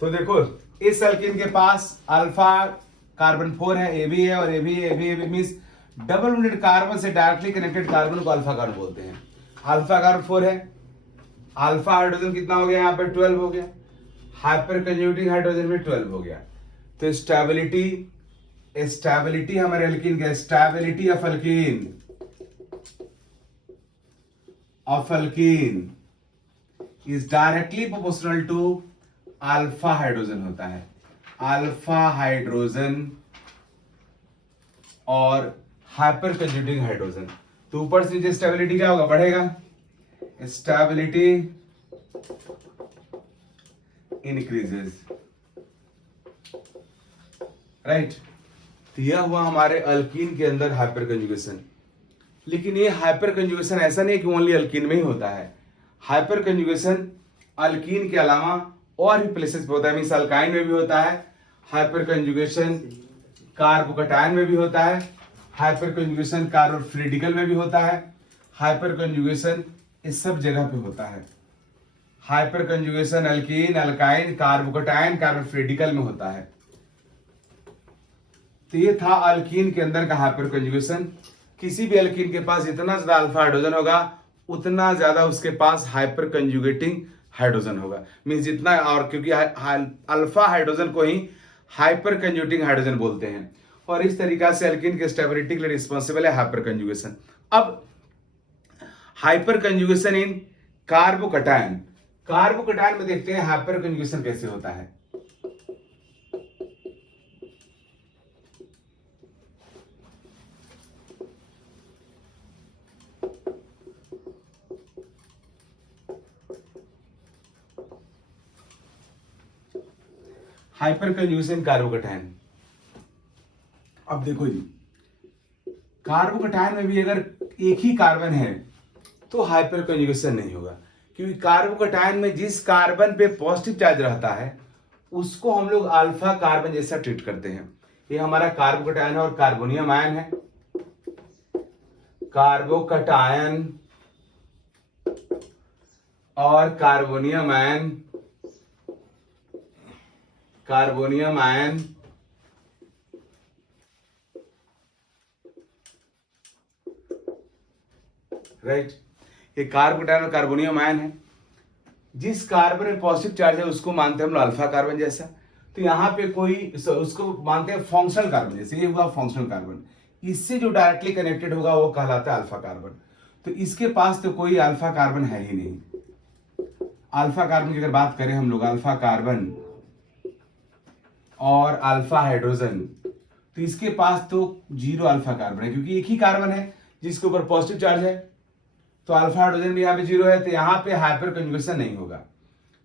तो देखो इस एल्कीन के पास अल्फा कार्बन 4 है, ए भी है और ए भी है, ए भी है, मींस डबल बॉन्डेड कार्बन से डायरेक्टली कनेक्टेड कार्बन को अल्फा कार्बन बोलते हैं। अल्फा कार्बन 4 है, अल्फा हाइड्रोजन कितना हो गया यहाँ पे 12 हो गया, हाइपर कंजुगेटिंग हाइड्रोजन में 12 हो गया। तो स्टेबिलिटी हमारे एल्कीन का, stability of alkene is directly proportional to alpha hydrogen होता है, अल्फा हाइड्रोजन और हाइपर कंजुगेटिंग हाइड्रोजन। तो ऊपर से नीचे स्टेबिलिटी क्या होगा, बढ़ेगा, स्टेबिलिटी इंक्रीजेस, राइट। तो यह हुआ हमारे अल्कीन के अंदर हाइपर कंजुगेशन। लेकिन ये हाइपर कंजुगेशन ऐसा नहीं कि ओनली अल्कीन में ही होता है। हाइपर कंजुगेशन अल्कीन के अलावा और भी प्लेसेस पे होता है, मींस अल्काइन में भी होता है, हाइपर कंजुगेशन कार्बोकटायन में भी होता है, हाइपर कंजुगेशन कार्बोफ्रेडिकल में भी होता है, हाइपर कंजुगेशन इस सब जगह पे होता है। Hyperconjugation alkene, alkyne, carbocation, carbon free radical में होता है। तो ये था अल्कीन के अंदर का हाइपर कंजुगेशन। किसी भी अल्कीन के पास जितना ज्यादा अल्फा हाइड्रोजन होगा उतना ज्यादा उसके पास हाइपर कंजुगेटिंग हाइड्रोजन होगा, मींस जितना, और क्योंकि अल्फा हाइड्रोजन को ही हाइपर कंजुगेटिंग हाइड्रोजन बोलते हैं। और इस तरीका से अल्कीन के स्टेबिलिटी के लिए रिस्पॉन्सिबल है हाइपर कंजुगेशन। अब hyper conjugation in carbocation, carbocation में देखते हैं हाइपर कंजुगेशन कैसे होता है। हाइपर कंजुगेशन कार्बोकटायन, अब देखो जी, कार्बोकटायन में भी अगर एक ही कार्बन है तो हाइपर कंजुगेशन नहीं होगा, क्योंकि कार्बोकटायन में जिस कार्बन पे पॉजिटिव चार्ज रहता है उसको हम लोग अल्फा कार्बन जैसा ट्रीट करते हैं। ये हमारा कार्बोकटायन है और कार्बोनियम आयन है, कार्बोकटायन और carbonium ion, carbonium ion right. ये कार्बोकटायन और कार्बोनियम आयन है, जिस कार्बन में पॉजिटिव चार्ज है उसको मानते हैं हम लोग अल्फा कार्बन जैसा। तो यहाँ पे कोई उसको मानते हैं फंक्शनल कार्बन जैसे, ये हुआ फंक्शनल कार्बन, इससे जो डायरेक्टली कनेक्टेड होगा वो कहलाता है अल्फा कार्बन। तो इसके पास तो कोई अल्फा कार्बन है ही नहीं। अल्फा कार्बन की अगर बात करें हम लोग, अल्फा कार्बन और अल्फा हाइड्रोजन, तो इसके पास तो जीरो अल्फा कार्बन है, क्योंकि एक ही कार्बन है जिसके ऊपर पॉजिटिव चार्ज है। तो अल्फा हाइड्रोजन भी यहाँ पे जीरो है, तो यहाँ पे हाइपर कंजुगेशन नहीं होगा।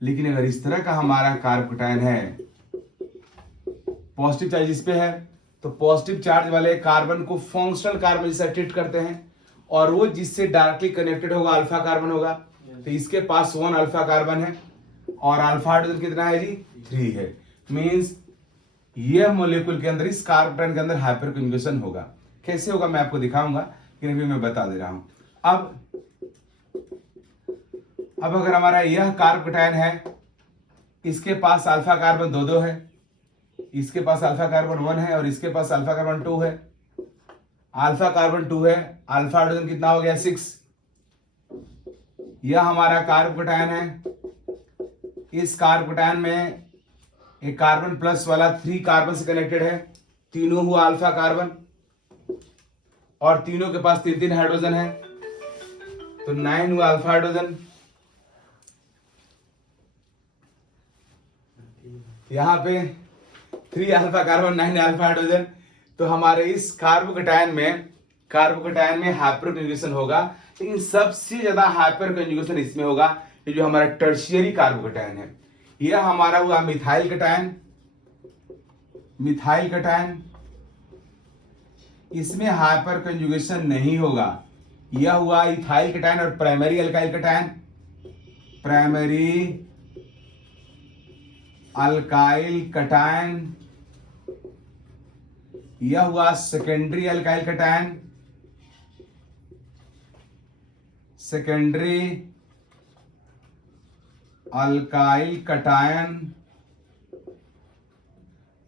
लेकिन अगर इस तरह का हमारा कार्बोकटायन है, पॉजिटिव चार्ज इस पे है, तो पॉजिटिव चार्ज वाले कार्बन को फंक्शनल कार्बन जैसा ट्रीट करते हैं, और वो जिससे डायरेक्टली कनेक्टेड होगा अल्फा कार्बन होगा। तो इसके पास 1 अल्फा कार्बन है और अल्फा हाइड्रोजन कितना है जी, 3 है। मींस यह मॉलिक्यूल के अंदर, इस कार्बोकटायन के अंदर हाइपर कंजुगेशन होगा। कैसे होगा मैं आपको दिखाऊंगा, लेकिन अभी मैं बता दे रहा हूं। अब अगर हमारा यह कार्बोकटायन है, इसके पास अल्फा कार्बन 2 है, इसके पास अल्फा कार्बन 1 है और इसके पास अल्फा कार्बन 2 है, अल्फा कार्बन 2 है, अल्फा हाइड्रोजन कितना हो गया 6। यह हमारा कार्बोकटायन है। इस कार्बोकटायन में एक कार्बन प्लस वाला 3 कार्बन से कनेक्टेड है, तीनों हुआ अल्फा कार्बन, और तीनों के पास 3 हाइड्रोजन है, तो 9 हुआ अल्फा हाइड्रोजन। यहाँ पे 3 अल्फा कार्बन, 9 अल्फा हाइड्रोजन। तो हमारे इस कार्बोकटायन में हाइपर कंजुगेशन होगा, लेकिन सबसे ज्यादा हाइपर कंजुगेशन इसमें होगा, ये जो हमारा टर्शियरी कार्बोकटायन है। यह हमारा हुआ मिथाइल कटायन, इसमें हाइपर कंजुगेशन नहीं होगा। यह हुआ इथाइल कटायन और primary alkyl cation, primary alkyl cation. यह हुआ secondary alkyl cation, secondary alkyl cation.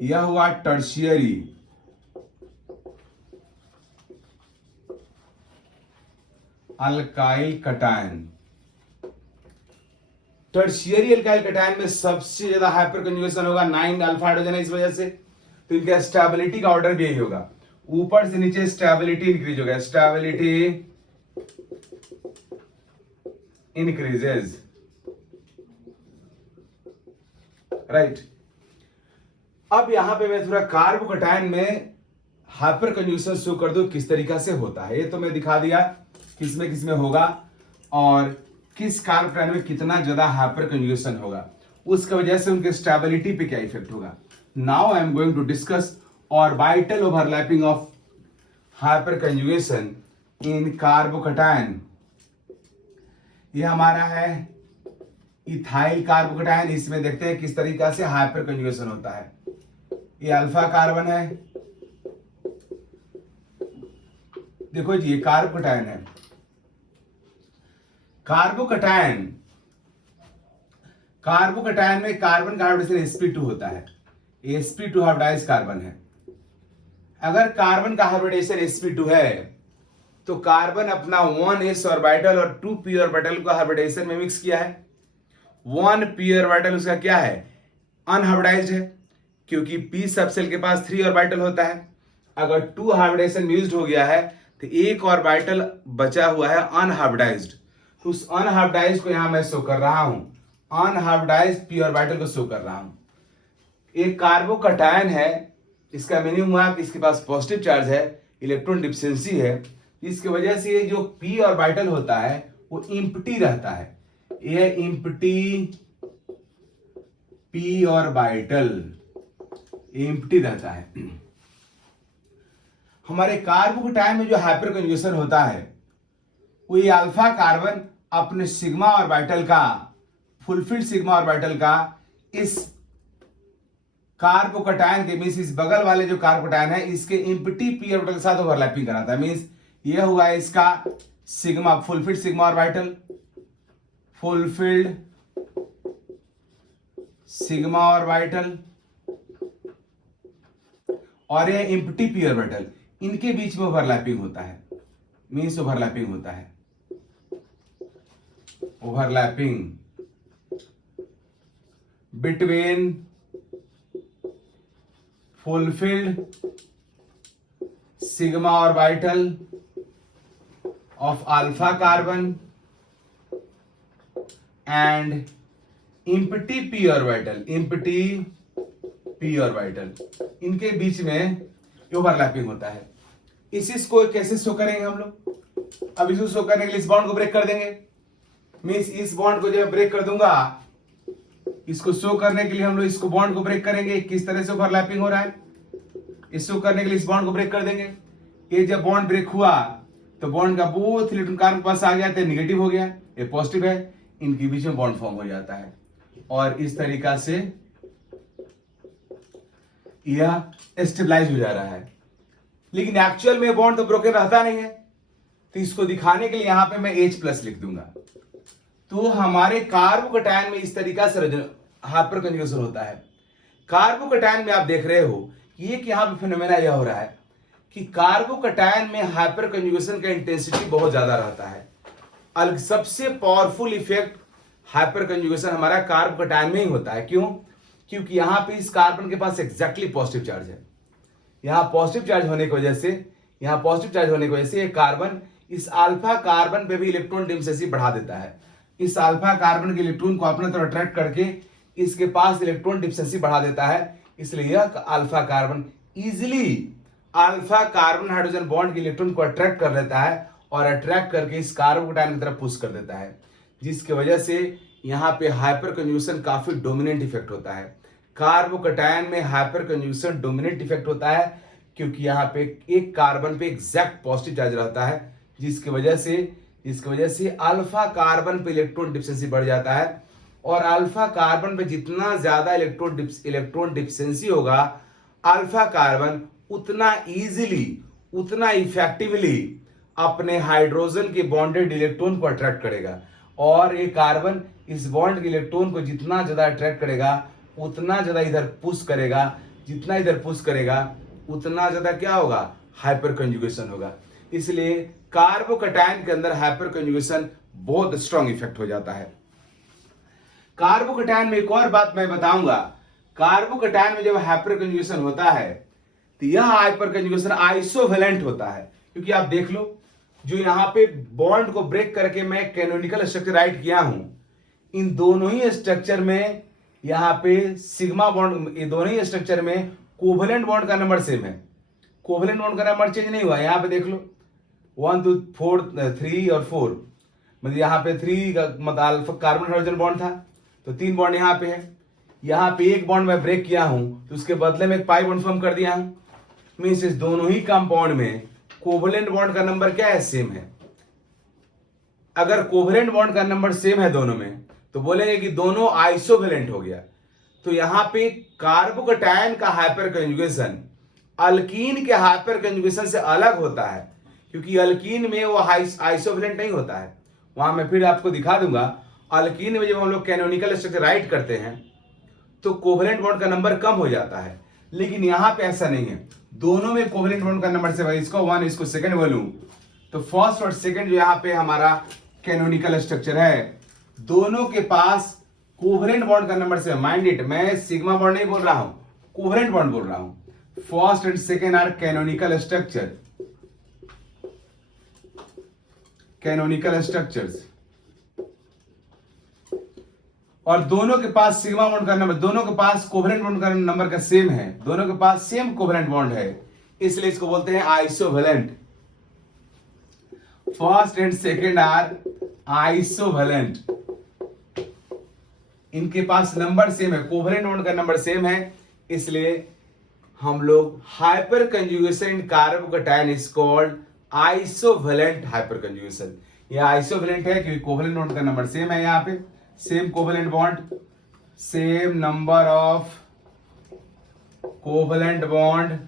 यह हुआ tertiary alkyl cation. Tertiary alkyl cation में सबसे ज्यादा हाइपर कंजुगेशन होगा 9 अल्फा हाइड्रोजन है, इस वजह से तो इनका स्टेबिलिटी का ऑर्डर भी यही होगा, ऊपर से नीचे स्टेबिलिटी इंक्रीज होगा, स्टेबिलिटी इंक्रीजेज, राइट। अब यहां पे मैं थोड़ा कार्बोकटायन में हाइपर कंजुगेशन शो कर दूं किस तरीका से होता है। ये तो मैं दिखा दिया किसमें किसमें होगा और किस कार्बोकटायन में कितना ज्यादा हाइपर कंजुगेशन होगा, उसकी वजह से उनके स्टेबिलिटी पे क्या इफेक्ट होगा। Now I am going to discuss orbital overlapping of hyperconjugation in carbocation. ये हमारा है इथाइल कार्बोकटायन, इसमें देखते हैं किस तरीका से हाइपर कंजुगेशन होता है। ये अल्फा कार्बन है, देखो जी ये कार्बोकटायन है। कार्बोकटायन में कार्बन का हाइब्रिडेशन sp2 होता है, sp2 हाइब्रिडाइज्ड कार्बन है। अगर कार्बन का हाइब्रिडेशन sp2 है तो कार्बन अपना 1s ऑर्बिटल और 2p ऑर्बिटल को हाइब्रिडेशन में मिक्स किया है। 1p ऑर्बिटल उसका क्या है, अनहाइब्रिडाइज्ड है, क्योंकि p सबसेल के पास 3 ऑर्बिटल होता है। अगर 2 हाइब्रिडेशन यूज्ड हो गया है तो एक ऑर्बिटल बचा हुआ है अनहाइब्रिडाइज्ड, तो उस अनहाइब्रिडाइज्ड को यहां मैं शो कर रहा हूं, अनहाइब्रिडाइज्ड p ऑर्बिटल को शो कर रहा हूं। एक कार्बोकटायन है, इसका मीनिंग हुआ कि इसके पास पॉजिटिव चार्ज है, इलेक्ट्रॉन डिफिशिएंसी है, इसकी वजह से ये जो p ऑर्बिटल होता है वो इम्प्टी रहता है। ये इम्प्टी p ऑर्बिटल इम्प्टी रहता है। हमारे कार्बोकटायन में जो हाइपर कंजुगेशन होता है वो ये अल्फा कार्बन अपने सिग्मा ऑर्बिटल का, फुलफिल्ड सिग्मा ऑर्बिटल का इस कार्बोकटायन के मींस इस बगल वाले जो कार्बोकटायन है इसके इम्प्टी p ऑर्बिटल के साथ ओवरलैपिंग कराता है। मींस ये हुआ इसका sigma, fulfilled sigma orbital, fulfilled sigma orbital और ये इम्प्टी p ऑर्बिटल, इनके बीच में ओवरलैपिंग होता है। मींस ओवरलैपिंग होता है, overlapping between fulfilled sigma orbital of alpha carbon and empty p orbital, empty p orbital, इनके बीच में ओवरलैपिंग होता है। इसको कैसे शो करेंगे हम लोग, अब इसको शो करने के लिए इस बॉन्ड को ब्रेक कर देंगे। मींस इस बॉन्ड को जब ब्रेक कर दूंगा, इसको शो करने के लिए हम लोग इसको बॉन्ड को ब्रेक करेंगे, किस तरह से ओवरलैपिंग हो रहा है। इसको करने के लिए इस बॉन्ड को ब्रेक कर देंगे। ये जब बॉन्ड ब्रेक हुआ तो बॉन्ड का बोथ इलेक्ट्रॉन कार्बन के पास आ गया तो नेगेटिव हो गया, ये पॉजिटिव है, इनके बीच में बॉन्ड फॉर्म हो जाता है और इस तरीका से यह स्टेबलाइज हो जा रहा है। लेकिन एक्चुअल में बॉन्ड तो ब्रोकन रहता नहीं है, तो इसको दिखाने के लिए यहां पे मैं H+ लिख दूंगा। तो हमारे कार्बोकटायन में इस तरीका से हाइपर कंजुगेशन होता है। कार्बोकटायन में आप देख रहे हो कि एक यहां पे फिनोमेना यह हो रहा है कि कार्बोकटायन में हाइपर कंजुगेशन का इंटेंसिटी बहुत ज्यादा रहता है। सबसे पावरफुल इफेक्ट हाइपर कंजुगेशन हमारा कार्बोकटायन में ही होता है। क्यों? क्योंकि यहां पे इस कार्बन के पास एग्जैक्टली पॉजिटिव चार्ज है। यहां पॉजिटिव चार्ज होने की वजह से, यहां पॉजिटिव चार्ज होने की वजह से ये कार्बन इस अल्फा कार्बन पे भी इलेक्ट्रॉन डिफिशिएंसी बढ़ा देता है। इस अल्फा कार्बन के इलेक्ट्रॉन को अपने तरफ अट्रैक्ट करके इसके पास इलेक्ट्रॉन डिफिशिएंसी बढ़ा देता है। इसलिए यह alpha carbon easily alpha carbon hydrogen bond के इलेक्ट्रॉन को अट्रैक्ट कर लेता है और अट्रैक्ट करके इस कार्बोकटायन की तरफ पुश कर देता है, जिसकी वजह से यहाँ पे हाइपर कंजुगेशन काफी डोमिनेंट इफेक्ट होता है। कार्बोकटायन में हाइपर कंजुगेशन डोमिनेंट इफेक्ट होता है क्योंकि यहाँ पे एक कार्बन पे एग्जैक्ट पॉजिटिव चार्ज रहता है, जिसकी वजह से अल्फा कार्बन पे इलेक्ट्रॉन डिफिशिएंसी बढ़ जाता है और अल्फा कार्बन पे जितना ज्यादा इलेक्ट्रॉन डिफिशिएंसी होगा, अल्फा कार्बन उतना इजीली, उतना इफेक्टिवली अपने हाइड्रोजन के बॉन्डेड इलेक्ट्रॉन को अट्रैक्ट करेगा और ये कार्बन इस बॉन्ड के इलेक्ट्रॉन को जितना ज्यादा अट्रैक्ट करेगा उतना ज्यादा इधर पुश करेगा, जितना इधर पुश करेगा उतना ज्यादा क्या होगा, हाइपर कंजुगेशन होगा। इसलिए कार्बोकैटायन के अंदर हाइपर कंजुगेशन बहुत स्ट्रॉन्ग इफेक्ट हो जाता है। कार्बोकैटायन में एक और बात मैं बताऊंगा, कार्बोकैटायन में जब हाइपर कंजुगेशन होता है तो यह हाइपर कंजुगेशन आइसोवेलेंट होता है। क्योंकि आप देख लो, जो यहाँ पे बॉन्ड को ब्रेक करके मैं कैनोनिकल स्ट्रक्चर राइट किया हूं, इन दोनों ही स्ट्रक्चर में यहाँ पे सिग्मा बॉन्ड, ये दोनों ही स्ट्रक्चर में कोवेलेंट बॉन्ड का नंबर सेम है। कोवेलेंट बॉन्ड का नंबर चेंज नहीं हुआ। यहाँ पे देख लो 1 2 4 3 और 4, मतलब यहाँ पे 3 का मतलब अल्फा कार्बन हाइड्रोजन बॉन्ड था, तो 3 बॉन्ड यहाँ पे है। यहाँ पे एक बॉन्ड मैं ब्रेक किया हूं तो उसके बदले में एक पाई बॉन्ड फॉर्म कर दिया हूं। मीन्स इस दोनों ही कंपाउंड में कोवेलेंट बॉन्ड का नंबर क्या है, सेम है। अगर कोवेलेंट बॉन्ड का नंबर सेम है दोनों में तो बोलेंगे कि दोनों आइसोवेलेंट हो गया। तो यहाँ पे कार्बोकैटायन का हाइपर कंजुगेशन अल्कीन के हाइपर कंजुगेशन से अलग होता है, क्योंकि अल्कीन में वो आइसोवेलेंट नहीं होता है। वहां मैं फिर आपको दिखा दूंगा, अल्कीन में जब हम लोग कैनोनिकल स्ट्रक्चर राइट करते हैं तो कोवेलेंट बॉन्ड का नंबर कम हो जाता है, लेकिन यहां पे ऐसा नहीं है। दोनों में कोवेलेंट बॉन्ड का नंबर से, इसको 1 इसको सेकंड बोलूं तो फर्स्ट और सेकंड जो यहाँ पे हमारा कैनोनिकल स्ट्रक्चर है, दोनों के पास कोवेलेंट बॉन्ड का नंबर से, माइंड इट, मैं सिग्मा बॉन्ड नहीं बोल रहा हूं, कोवेलेंट बॉन्ड बोल रहा हूं। First and second are canonical structure, canonical structures, और दोनों के पास सिग्मा बॉन्ड का नंबर, दोनों के पास कोवेलेंट बॉन्ड का नंबर का सेम है, दोनों के पास सेम कोवेलेंट बॉन्ड है, इसलिए इसको बोलते हैं isovalent. First and second are isovalent, इनके पास नंबर सेम है, कोवेलेंट बॉन्ड का नंबर सेम है, इसलिए हम लोग hyperconjugation in carbocation is called isovalent hyperconjugation. यह आइसोवेलेंट है क्योंकि कोवेलेंट बॉन्ड का नंबर सेम है, यहां पे same covalent bond, same number of covalent bond,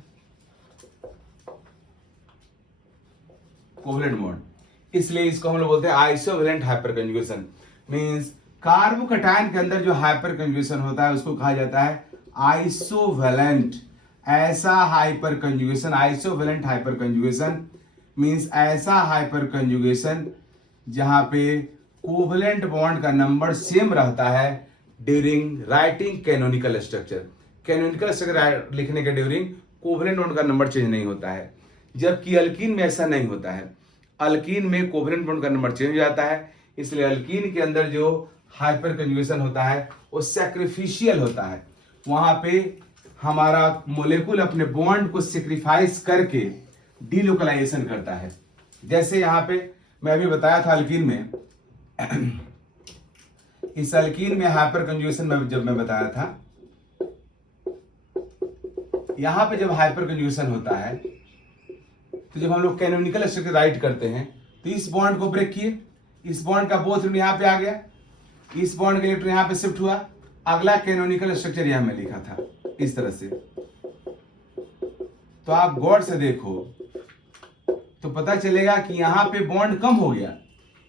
covalent bond, इसलिए इसको हम लोग बोलते हैं isovalent hyperconjugation. Means carbocation के अंदर जो हाइपर कंजुगेशन होता है उसको कहा जाता है आइसोवेलेंट। ऐसा hyperconjugation, isovalent hyperconjugation means ऐसा हाइपर कंजुगेशन जहां पे कोवेलेंट बॉन्ड का नंबर सेम रहता है during writing canonical structure. Canonical structure लिखने के ड्यूरिंग कोवेलेंट बॉन्ड का नंबर चेंज नहीं होता है, जबकि अल्कीन में ऐसा नहीं होता है। अल्कीन में कोवेलेंट बॉन्ड का नंबर चेंज हो जाता है, इसलिए अल्कीन के अंदर जो हाइपर कंजुगेशन होता है वो सैक्रिफिशियल होता है। वहां पे हमारा मोलेकुल अपने बॉन्ड को सेक्रीफाइस करके डीलोकलाइजेशन करता है। जैसे यहाँ पे मैं अभी बताया था अल्कीन में, इस अल्कीन में हाइपर कंजुगेशन में जब मैं बताया था, यहां पे जब हाइपर कंजुगेशन होता है तो जब हम लोग कैनोनिकल स्ट्रक्चर राइट करते हैं तो इस बॉन्ड को ब्रेक किए, इस बॉन्ड का बोथ यहां पे आ गया, इस बॉन्ड का इलेक्ट्रॉन यहां पे शिफ्ट हुआ, अगला कैनोनिकल स्ट्रक्चर यहां में लिखा था इस तरह से। तो आप गौर से देखो तो पता चलेगा कि यहां पे बॉन्ड कम हो गया,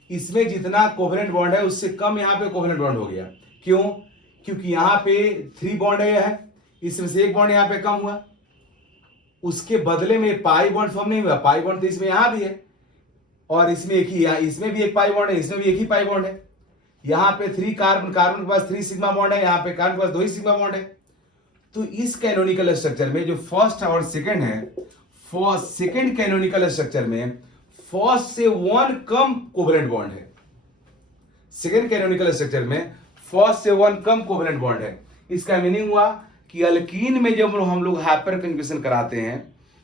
इसमें जितना कोवेलेंट बॉन्ड है उससे कम यहां पे कोवेलेंट बॉन्ड हो गया। क्यों? क्योंकि यहां पे 3 बॉन्ड है, इसमें से एक बॉन्ड यहां पे कम हुआ, उसके बदले में पाई बॉन्ड फॉर्म नहीं हुआ। पाई बॉन्ड तो इसमें यहां भी है और इसमें एक ही, इसमें भी एक पाई बॉन्ड है, इसमें भी एक ही पाई बॉन्ड है। यहां पे 3 कार्बन, कार्बन के पास 3 सिग्मा बॉन्ड है, यहां पे कार्बन के पास 2 ही सिग्मा बॉन्ड है। तो इस कैनोनिकल स्ट्रक्चर में जो फर्स्ट और सेकंड है, फर्स्ट सेकंड कैनोनिकल स्ट्रक्चर में फर्स्ट से 1 कम कोवेलेंट बॉन्ड है। सेकंड कैनोनिकल स्ट्रक्चर में फर्स्ट से 1 कम कोवेलेंट बॉन्ड है। इसका मीनिंग हुआ कि अल्कीन में जब हम लोग हाइपर कंजुगेशन कराते हैं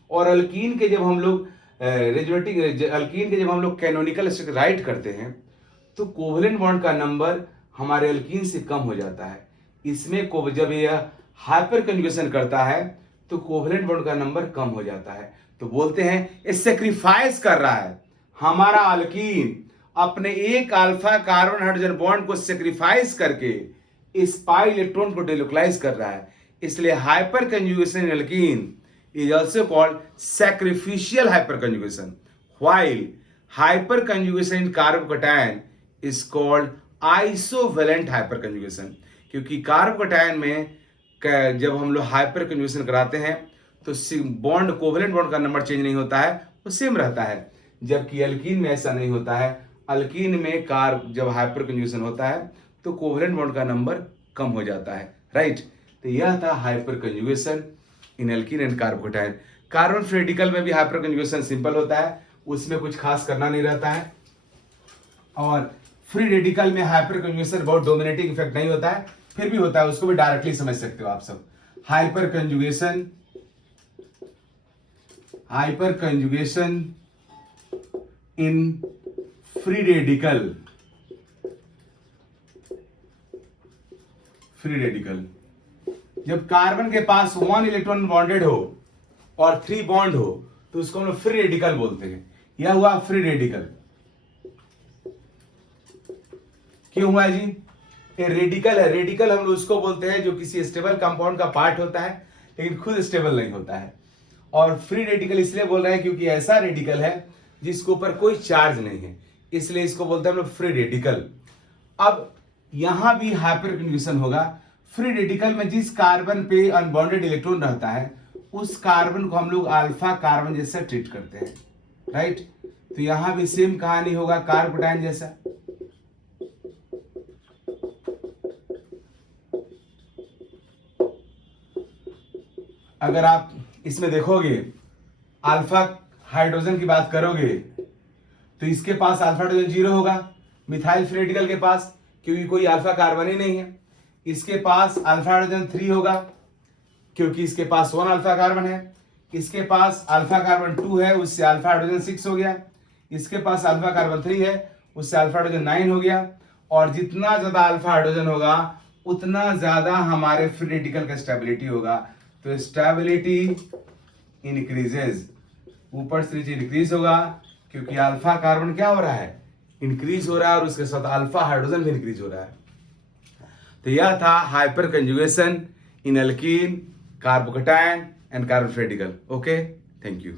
और अल्कीन के जब हम लोग अल्कीन के जब हम लोग कैनोनिकल स्ट्रक्चर राइट करते हैं तो कोवेलेंट बॉन्ड का नंबर हमारे अल्कीन से कम हो जाता है। इसमें जब यह हाइपर कंजुगेशन करता है तो कोवेलेंट बॉन्ड का नंबर कम हो जाता है। तो बोलते हैं ये सेक्रीफाइस कर रहा है, हमारा अल्कीन अपने एक अल्फा कार्बन हाइड्रोजन बॉन्ड को सेक्रीफाइस करके इस पाई इलेक्ट्रॉन को डिलोकलाइज कर रहा है। इसलिए hyper conjugation in alkyne is also called sacrificial hyperconjugation, while hyperconjugation in carbocation is called isovalent hyperconjugation। क्योंकि कार्बोकैटायन में जब हम लोग हाइपर कंजुगेशन कराते हैं तो बॉन्ड कोवेलेंट बॉन्ड का नंबर चेंज नहीं होता है, वो सेम रहता है, जबकि अल्कीन में ऐसा नहीं होता है। अल्कीन में जब हाइपर कंजुगेशन होता है तो कोवेलेंट बॉन्ड का नंबर कम हो जाता है, राइट। तो यह था hyper conjugation in alkyne and carbocation. Carbon free radical में भी हाइपर कंजुगेशन सिंपल होता है, उसमें कुछ खास करना नहीं रहता है। और फ्री रेडिकल में हाइपर कंजुगेशन बहुत डोमिनेटिंग इफेक्ट नहीं होता है, फिर भी होता है, उसको भी डायरेक्टली समझ सकते हो आप सब। Hyper conjugation in free radical जब कार्बन के पास 1 इलेक्ट्रॉन बॉन्डेड हो और 3 बॉन्ड हो तो उसको हम लोग फ्री रेडिकल बोलते हैं। यह हुआ फ्री रेडिकल। क्यों हुआ जी? ये रेडिकल है, रेडिकल हम लोग उसको बोलते हैं जो किसी स्टेबल कंपाउंड का पार्ट होता है लेकिन खुद स्टेबल नहीं होता है। और फ्री रेडिकल इसलिए बोल रहे हैं क्योंकि ऐसा रेडिकल है जिसके ऊपर कोई चार्ज नहीं है, इसलिए इसको बोलते हैं हम लोग फ्री रेडिकल। अब यहां भी हाइपर कंजुगेशन होगा। फ्री रेडिकल में जिस कार्बन पे अनबॉन्डेड इलेक्ट्रॉन रहता है उस कार्बन को हम लोग अल्फा कार्बन जैसा ट्रीट करते हैं, राइट। तो यहां भी सेम कहानी होगा कार्बोकेटायन जैसा। अगर आप इसमें देखोगे अल्फा हाइड्रोजन की बात करोगे तो इसके पास अल्फा हाइड्रोजन 0 होगा, मिथाइल फ्री रेडिकल के पास, क्योंकि कोई अल्फा कार्बन ही नहीं है। इसके पास अल्फा हाइड्रोजन 3 होगा क्योंकि इसके पास 1 अल्फा कार्बन है। इसके पास अल्फा कार्बन 2 है, उससे अल्फा हाइड्रोजन 6 हो गया। इसके पास अल्फा कार्बन 3 है, उससे अल्फा हाइड्रोजन 9 हो गया। और जितना ज्यादा अल्फा हाइड्रोजन होगा उतना ज्यादा हमारे फ्री रेडिकल का स्टेबिलिटी होगा। तो स्टेबिलिटी इंक्रीजेज, ऊपर से नीचे इंक्रीज होगा क्योंकि अल्फा कार्बन क्या हो रहा है, इंक्रीज हो रहा है, और उसके साथ अल्फा हाइड्रोजन भी इंक्रीज हो रहा है। तो यह था hyper conjugation in alkyne, carbocation and carbon free radical. Okay, thank you.